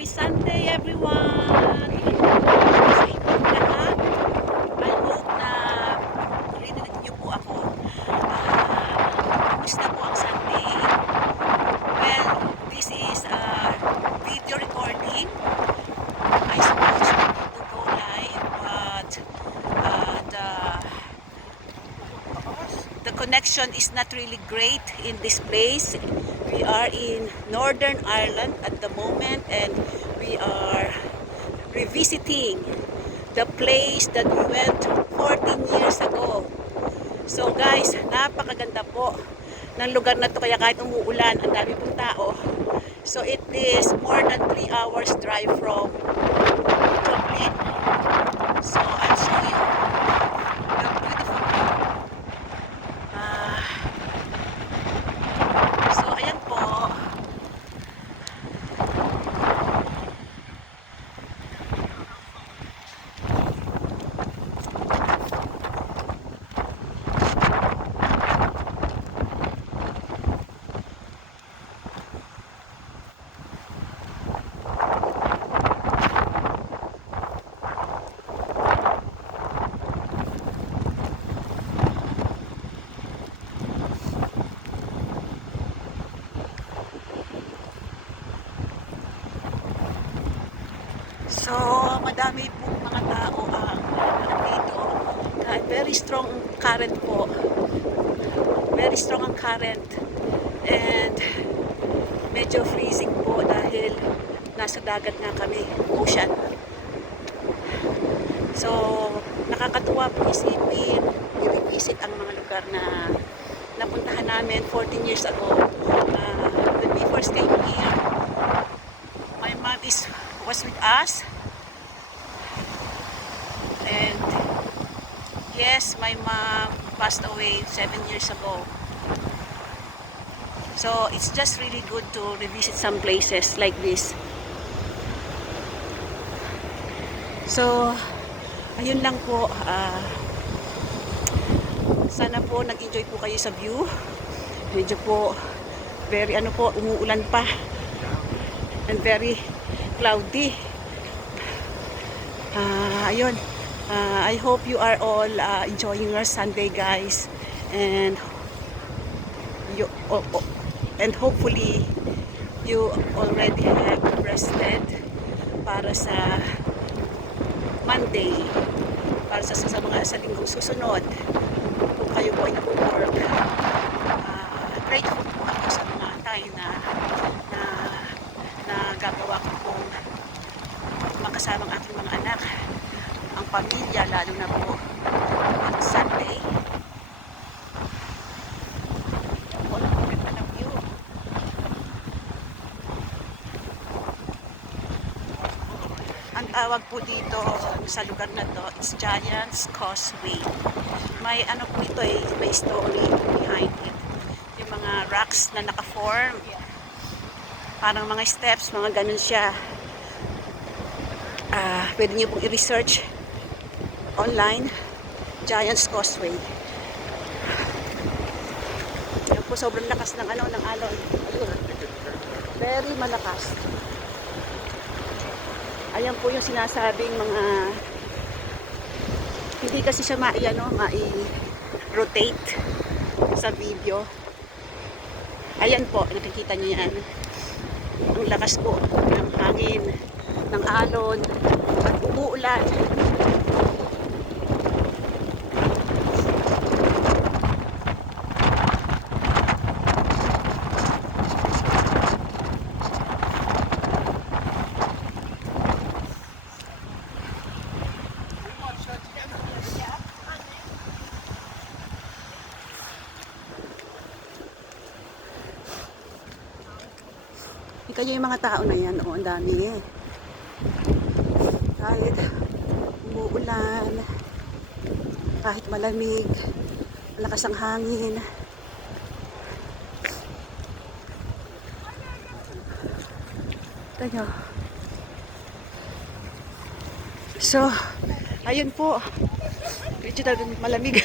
Happy Sunday everyone! Sa inyong lahat. I hope na narinig niyo po ako. Kumusta po ang Sunday? Well, this is a video recording. I supposed to go live, but the connection is not really great in this place. We are in Northern Ireland at the moment, and we are revisiting the place that we went 14 years ago. So guys, napakaganda po ng lugar na to, kaya kahit umuulan, ang dami pong tao. So it is more than 3 hours drive from Dublin. So I'll show you the beautiful view. So ayan po. So, madami pong mga tao ang dito. Very strong current po. Very strong ang current. And medyo freezing po dahil nasa dagat nga kami, ocean. So, nakakatuwa po isipin, i-revisit ang mga lugar na napuntahan namin 14 years ago. When we first came here, my mom was with us. And yes, my mom passed away 7 years ago. So it's just really good to revisit some places like this. So ayun lang po, sana po nag-enjoy po kayo sa view. Medyo po very umuulan pa and very cloudy. Ayun. I hope you are all enjoying your Sunday, guys, and hopefully you already have rested para sa Monday, para sa mga linggong susunod. Kung kayo po ay nag-work, grateful po ako sa mga time na gagawa ko pong makasama ang aking mga anak, ang pamilya, lalo na po ang Sunday. Ang tawag po dito sa lugar na to is Giant's Causeway. May po ito may story behind it. Yung mga rocks na naka-form, parang mga steps, mga ganun siya. Pwede nyo pong i-research online, Giant's Causeway. Yan po, sobrang lakas ng alon. Very malakas. Ayan po yung sinasabing mga, hindi kasi siya mai-rotate sa video. Ayan po, nakikita nyo yan. Ang lakas po ng hangin, ng alon, at umuulan. Kaya yung mga tao na yan, ang dami kahit umuulan, kahit malamig, malakas ang hangin. Kaya so ayun po, medyo talagang malamig.